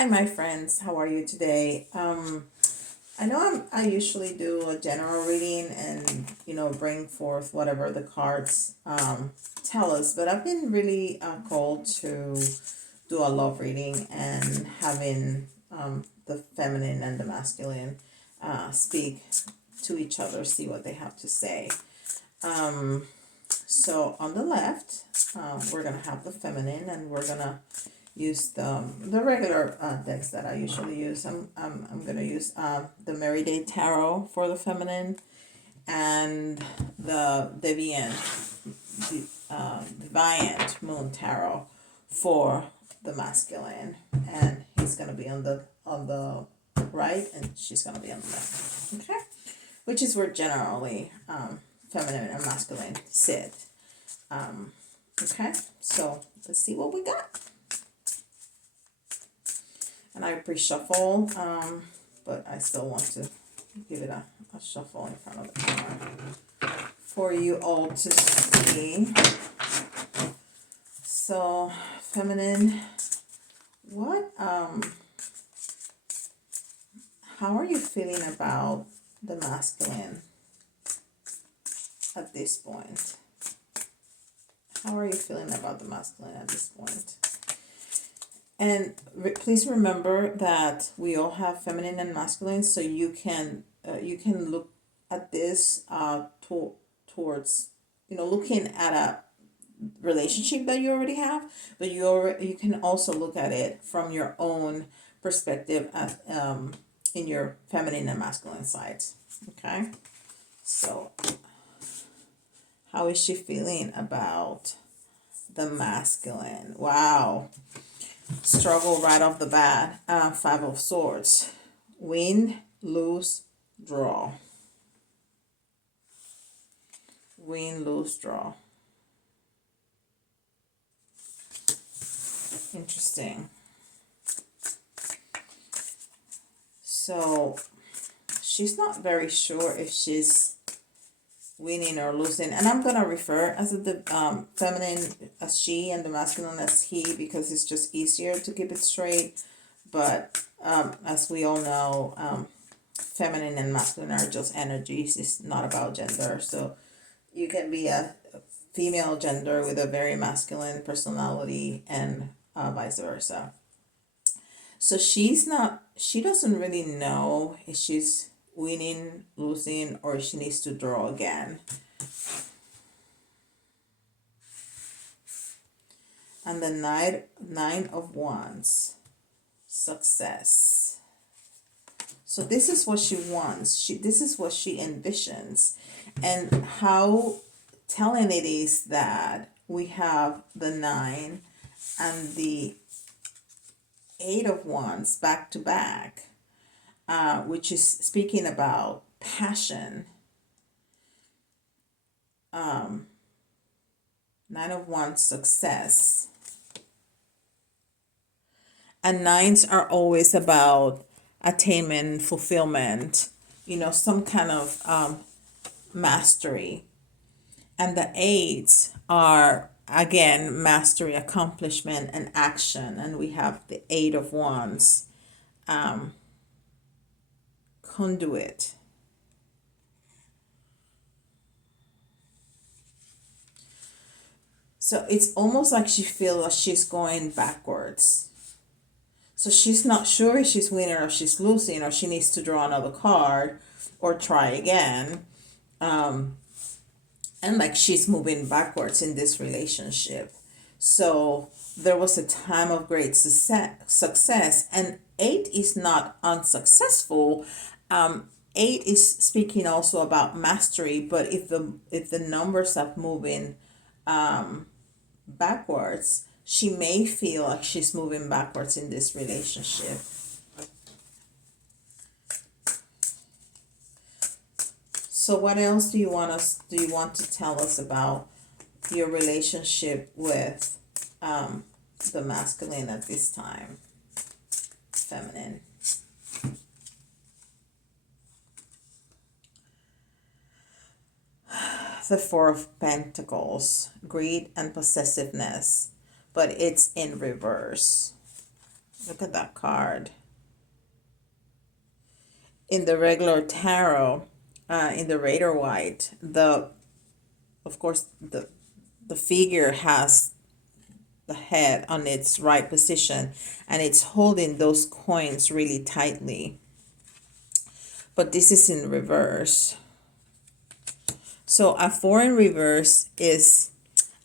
Hi, my friends. How are you today? I know I usually do a general reading and bring forth whatever the cards tell us, but I've been really called to do a love reading and having the feminine and the masculine speak to each other, see what they have to say. Um, so on the left, we're gonna have the feminine, and we're gonna use the regular decks that I usually use. I'm gonna use the Mary Day Tarot for the feminine, and the Deviant Moon Tarot for the masculine. And he's gonna be on the right, and she's gonna be on the left. Okay, which is where generally feminine and masculine sit. Okay, so let's see what we got. And I pre-shuffle, but I still want to give it a shuffle in front of the camera for you all to see. So, feminine, how are you feeling about the masculine at this point? How are you feeling about the masculine at this point? And please remember that we all have feminine and masculine, so you can look at this towards looking at a relationship that you already have, but you can also look at it from your own perspective at in your feminine and masculine sides. Okay, so how is she feeling about the masculine? Wow. Struggle right off the bat. Five of Swords. Win, lose, draw. Win, lose, draw. Interesting. So she's not very sure if she's winning or losing, and I'm gonna refer as the feminine as she and the masculine as he, because it's just easier to keep it straight. But as we all know, feminine and masculine are just energies. It's not about gender. So you can be a female gender with a very masculine personality, and vice versa. So she doesn't really know if she's winning, losing, or she needs to draw again. And the nine of Wands, success. So this is what she wants. This is what she envisions, and how telling it is that we have the 9 and the 8 of Wands back to back, which is speaking about passion. 9 of Wands, success. And 9s are always about attainment, fulfillment, some kind of mastery. And the 8s are, again, mastery, accomplishment, and action. And we have the 8 of Wands, conduit. So it's almost like she feels like she's going backwards. So she's not sure if she's winning or she's losing, or she needs to draw another card or try again. And like she's moving backwards in this relationship. So there was a time of great success, and 8 is not unsuccessful. 8 is speaking also about mastery, but if the numbers are moving backwards, she may feel like she's moving backwards in this relationship. So what else do you want to tell us about your relationship with the masculine at this time? Feminine. The Four of Pentacles, greed and possessiveness, but it's in reverse. Look at that card. In the regular tarot, in the Rider White, of course the figure has the head on its right position and it's holding those coins really tightly. But this is in reverse. So a 4 in reverse is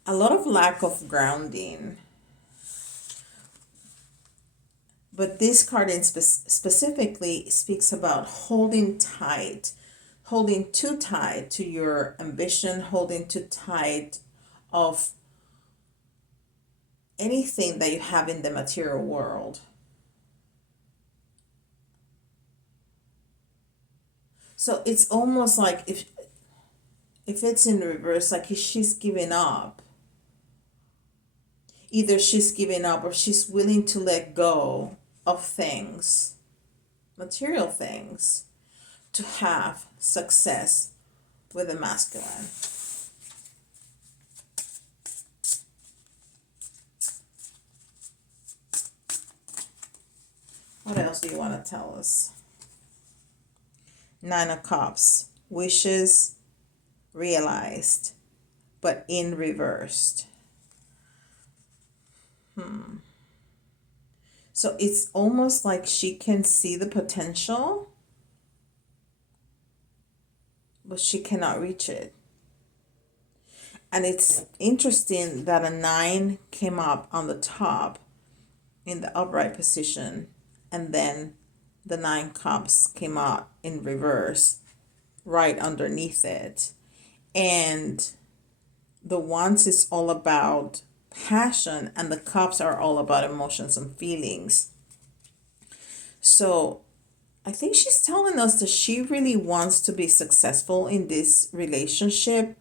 a lot of lack of grounding. But this card in specifically speaks about holding tight, holding too tight to your ambition, holding too tight of anything that you have in the material world. So it's almost like if it's in reverse, like she's giving up. Either she's giving up or she's willing to let go of things, material things, to have success with the masculine. What else do you want to tell us? 9 of Cups. Wishes realized, but in reversed. So it's almost like she can see the potential, but she cannot reach it. And it's interesting that a 9 came up on the top in the upright position, and then the 9 cups came out in reverse right underneath it. And the wands is all about passion and the cups are all about emotions and feelings. So I think she's telling us that she really wants to be successful in this relationship,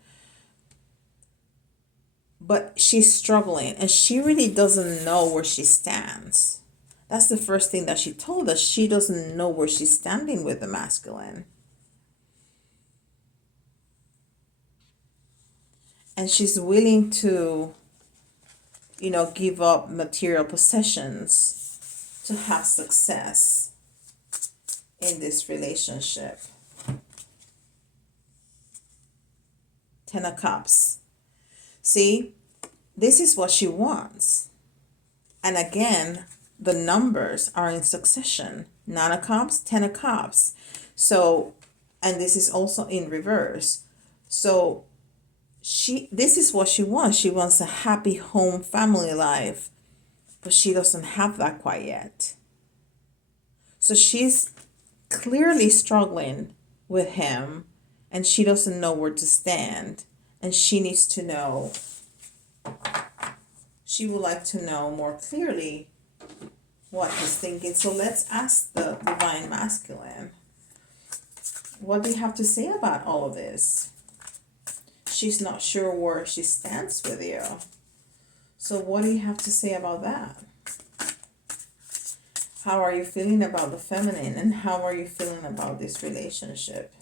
but she's struggling and she really doesn't know where she stands. That's the first thing that she told us. She doesn't know where she's standing with the masculine. And she's willing to, give up material possessions to have success in this relationship. 10 of Cups. See, this is what she wants. And again, the numbers are in succession. 9 of Cups, 10 of Cups. So, and this is also in reverse. So this is what she wants. She wants a happy home family life, but she doesn't have that quite yet. So she's clearly struggling with him and she doesn't know where to stand, and she needs to know. She would like to know more clearly what he's thinking. So let's ask the Divine Masculine. What do you have to say about all of this? She's not sure where she stands with you. So what do you have to say about that? How are you feeling about the feminine, and how are you feeling about this relationship?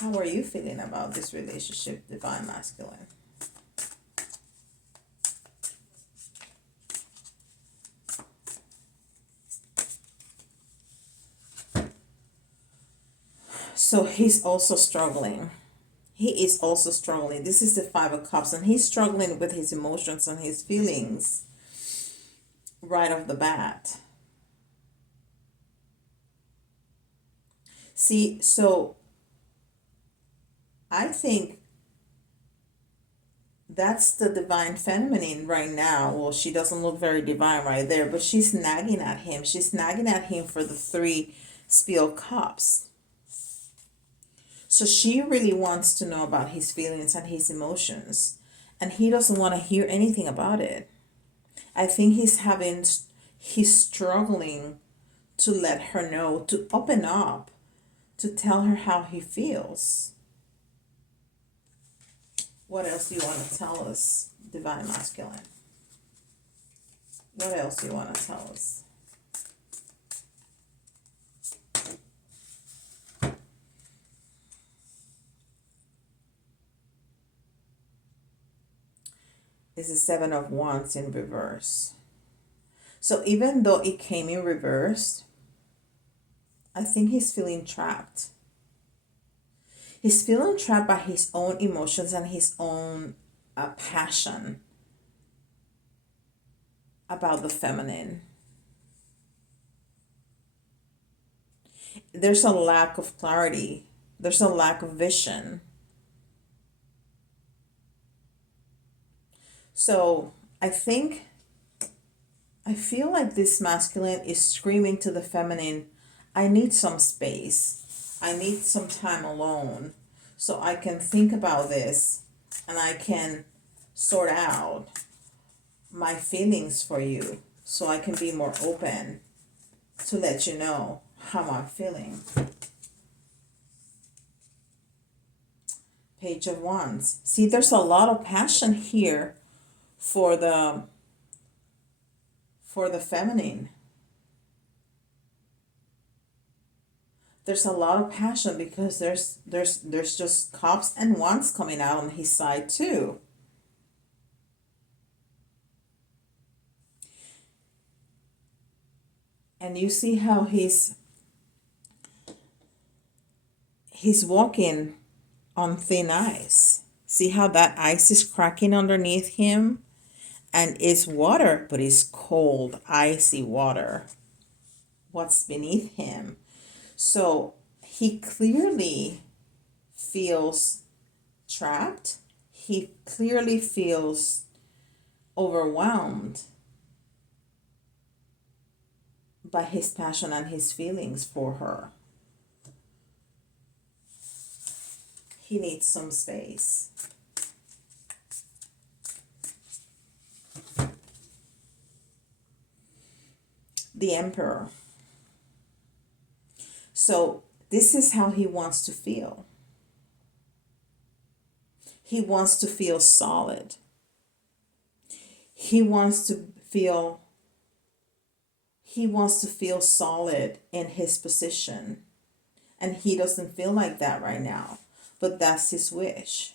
How are you feeling about this relationship, Divine Masculine? So he's also struggling. He is also struggling. This is the 5 of Cups, and he's struggling with his emotions and his feelings right off the bat. See, so I think that's the Divine Feminine right now. Well, she doesn't look very divine right there, but she's nagging at him. She's nagging at him for the 3 Spilled Cups. So she really wants to know about his feelings and his emotions, and he doesn't want to hear anything about it. I think he's struggling to let her know, to open up, to tell her how he feels. What else do you want to tell us, Divine Masculine? What else do you want to tell us? This is 7 of Wands in reverse. So even though it came in reverse, I think he's feeling trapped. He's feeling trapped by his own emotions and his own passion about the feminine. There's a lack of clarity, there's a lack of vision. So I feel like this masculine is screaming to the feminine, I need some space. I need some time alone so I can think about this and I can sort out my feelings for you so I can be more open to let you know how I'm feeling. Page of Wands. See, there's a lot of passion here for the feminine. There's a lot of passion because there's just cups and wands coming out on his side too. And you see how he's walking on thin ice. See how that ice is cracking underneath him? And it's water, but it's cold, icy water. What's beneath him? So he clearly feels trapped. He clearly feels overwhelmed by his passion and his feelings for her. He needs some space. The Emperor. So this is how he wants to feel. He wants to feel solid. He wants to feel solid in his position. And he doesn't feel like that right now. But that's his wish.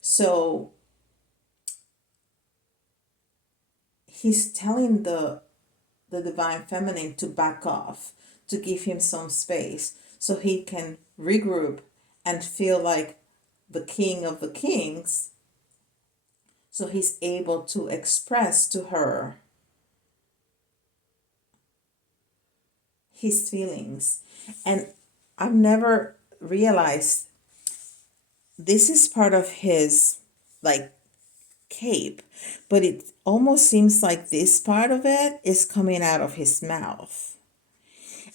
So he's telling the divine feminine to back off, to give him some space so he can regroup and feel like the king of the kings, so he's able to express to her his feelings. And I've never realized this is part of his like cape, but it almost seems like this part of it is coming out of his mouth.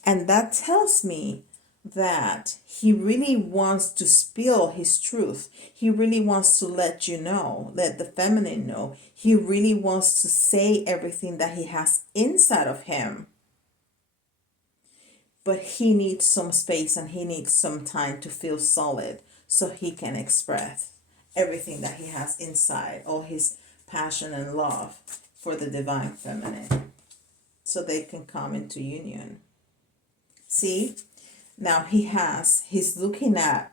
And that tells me that he really wants to spill his truth. He really wants to let you know, let the feminine know. He really wants to say everything that he has inside of him. But he needs some space and he needs some time to feel solid so he can express everything that he has inside, all his passion and love for the divine feminine, so they can come into union. See, now he's looking at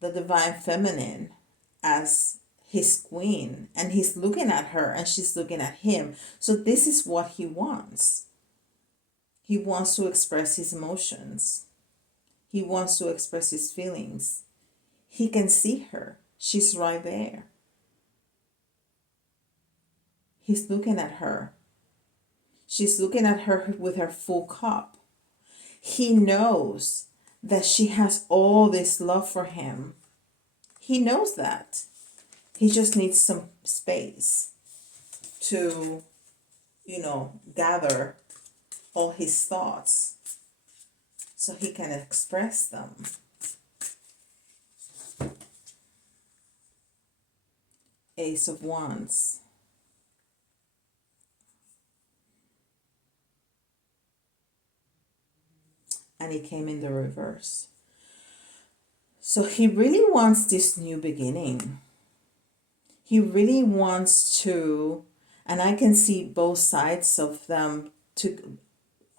the divine feminine as his queen, and he's looking at her and she's looking at him. So this is what he wants. He wants to express his emotions. He wants to express his feelings. He can see her. She's right there. He's looking at her. She's looking at her with her full cup. He knows that she has all this love for him. He knows that. He just needs some space to, gather all his thoughts so he can express them. Ace of Wands. And he came in the reverse. So he really wants this new beginning. He really wants to, and I can see both sides of them,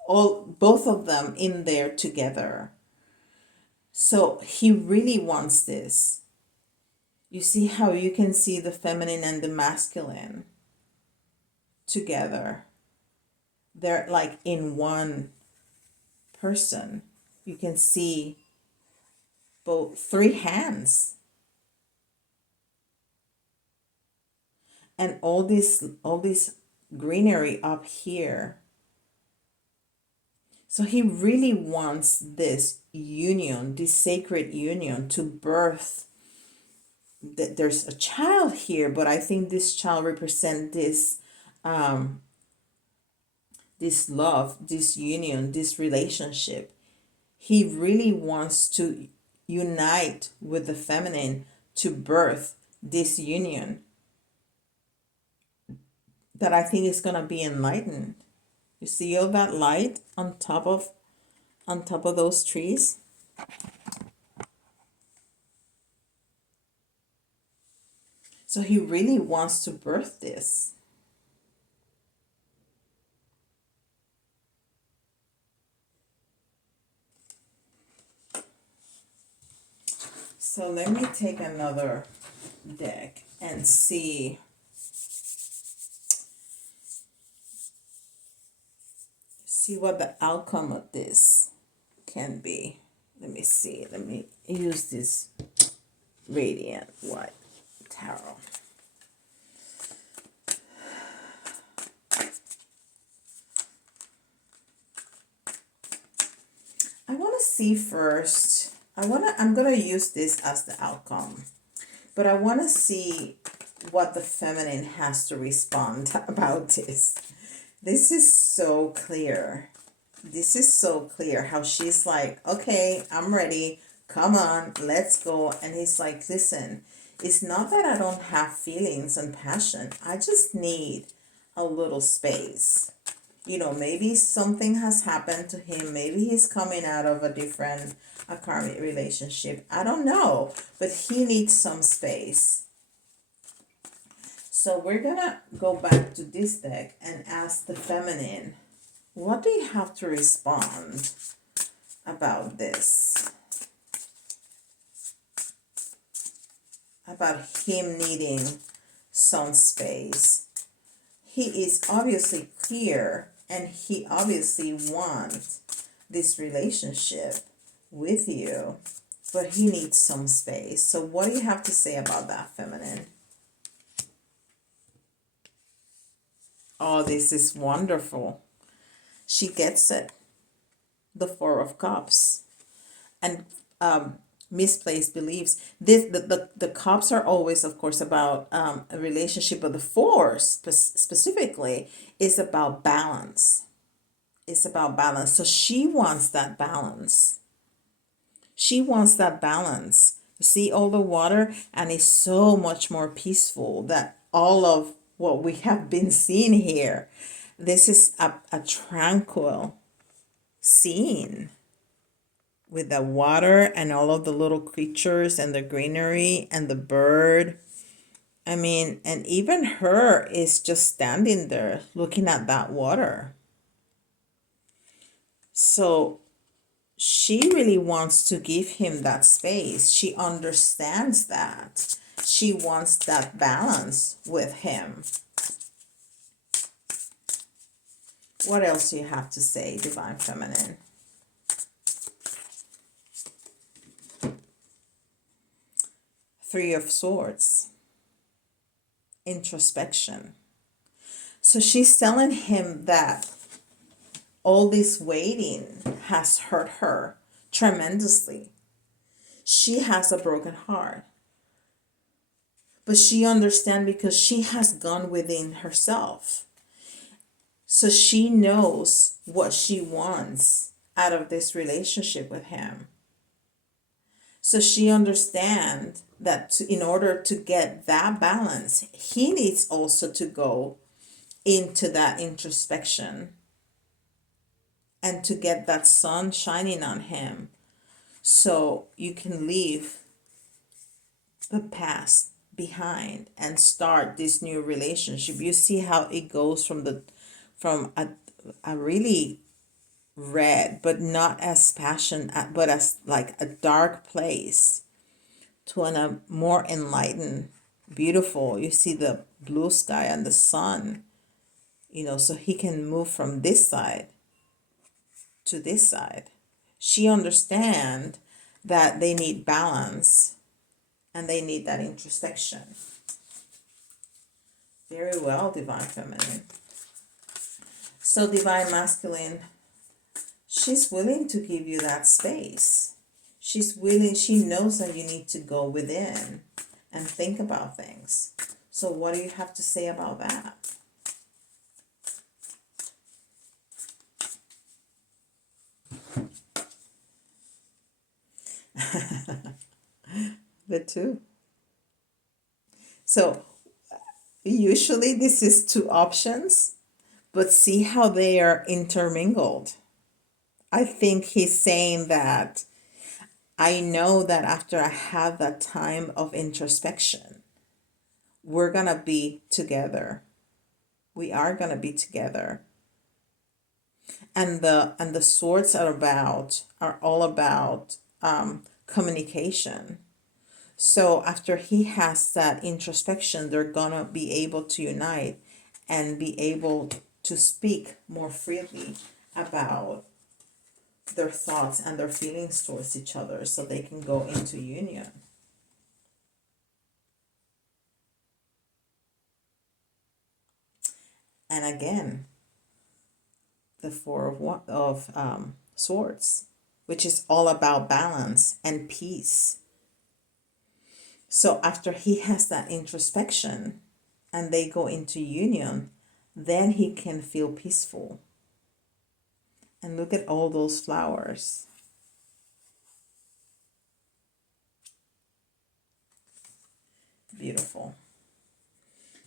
both of them in there together. So he really wants this. You see how you can see the feminine and the masculine together. They're like in one person. You can see both three hands and all this greenery up here. So he really wants this union, this sacred union, to birth. That there's a child here, but I think this child represents this love, this union, this relationship. He really wants to unite with the feminine to birth this union that I think is gonna be enlightened. You see all that light on top of those trees? So he really wants to birth this. So let me take another deck and see what the outcome of this can be. Let me see. Let me use this Radiant White Tarot. I want to see first. I'm going to use this as the outcome. But I want to see what the feminine has to respond about this. This is so clear. This is so clear how she's like, okay, I'm ready. Come on, let's go. And he's like, listen, it's not that I don't have feelings and passion. I just need a little space. Maybe something has happened to him. Maybe he's coming out of a karmic relationship. I don't know, but he needs some space. So we're going to go back to this deck and ask the feminine, what do you have to respond about this? About him needing some space. He is obviously clear and he obviously wants this relationship with you, but he needs some space. So what do you have to say about that, feminine? Oh, this is wonderful. She gets it. The Four of Cups. And misplaced beliefs. The cups are always, of course, about a relationship, but the four specifically is about balance. It's about balance. So she wants that balance. She wants that balance. You see all the water, and it's so much more peaceful than all of what we have been seeing here. This is a tranquil scene with the water and all of the little creatures and the greenery and the bird. I mean, and even her is just standing there looking at that water. So she really wants to give him that space. She understands that. She wants that balance with him. What else do you have to say, Divine Feminine? Three of Swords. Introspection. So she's telling him that all this waiting has hurt her tremendously. She has a broken heart. But she understands because she has gone within herself. So she knows what she wants out of this relationship with him. So she understands that in order to get that balance, he needs also to go into that introspection and to get that sun shining on him, so you can leave the past behind and start this new relationship. You see how it goes from a really red, but not as passion, but as like a dark place, to a more enlightened, beautiful. You see the blue sky and the sun. so he can move from this side to this side. She understand that they need balance and they need that introspection. Very well, Divine Feminine. So Divine Masculine, she's willing to give you that space. She's willing, she knows that you need to go within and think about things. So what do you have to say about that? The two. So usually this is two options, but see how they are intermingled. I think he's saying that I know that after I have that time of introspection, we're going to be together. We are going to be together. And the swords are all about communication. So after he has that introspection, they're going to be able to unite and be able to speak more freely about their thoughts and their feelings towards each other so they can go into union. And again, the Four of Swords, which is all about balance and peace. So after he has that introspection and they go into union, then he can feel peaceful. And look at all those flowers. Beautiful.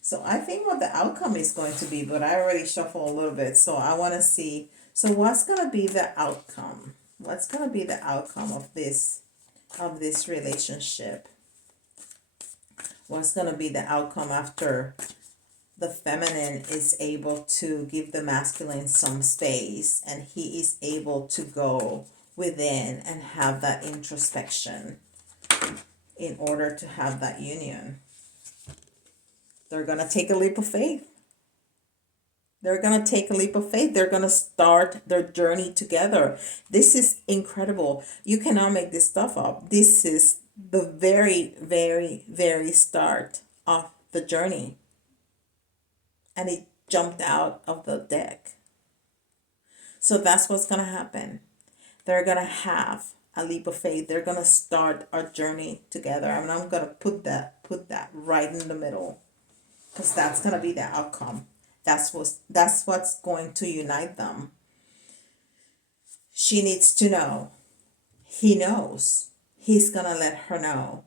So I think what the outcome is going to be, but I already shuffled a little bit, so I want to see. So what's going to be the outcome? What's going to be the outcome of this relationship? What's going to be the outcome after the feminine is able to give the masculine some space and he is able to go within and have that introspection in order to have that union? They're going to take a leap of faith. They're going to take a leap of faith. They're going to start their journey together. This is incredible. You cannot make this stuff up. This is the very, very, very start of the journey. And it jumped out of the deck. So that's what's going to happen. They're going to have a leap of faith. They're going to start our journey together. I mean, I'm going to put that right in the middle, because that's going to be the outcome. That's what's going to unite them. She needs to know. He knows. He's going to let her know.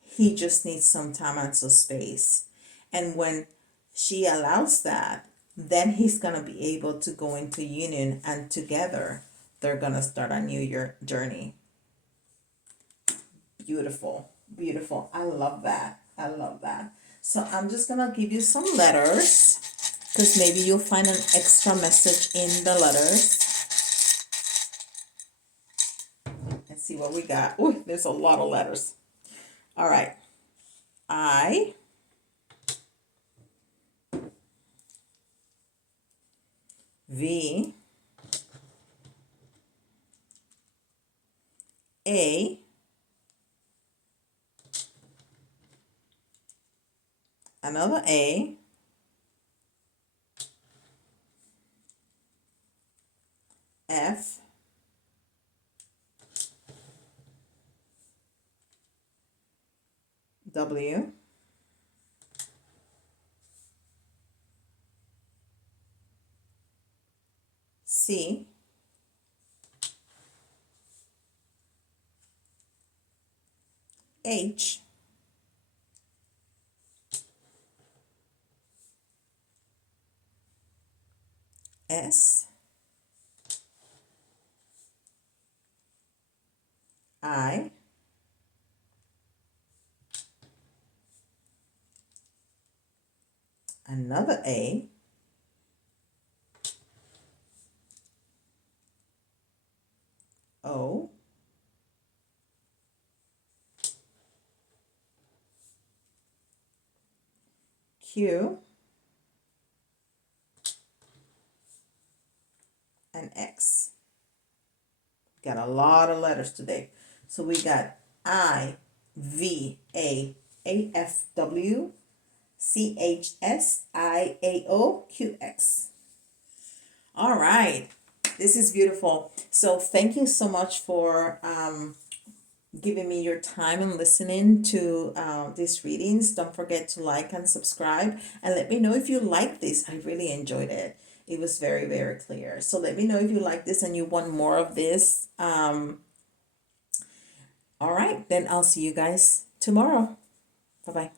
He just needs some time and some space. And when she allows that, then he's going to be able to go into union, and together they're going to start a new journey. Beautiful. Beautiful. I love that. I love that. So I'm just going to give you some letters, because maybe you'll find an extra message in the letters. Let's see what we got. Ooh, there's a lot of letters. All right. I V A another A F W C H S I another A O Q and X. Got a lot of letters today. So we got I, V, A, A, F, W, C, H, S, I, A, O, Q, X. All right. This is beautiful. So thank you so much for giving me your time and listening to these readings. Don't forget to like and subscribe, and let me know if you like this. I really enjoyed it. It was very, very clear. So let me know if you like this and you want more of this. All right, then I'll see you guys tomorrow. Bye-bye.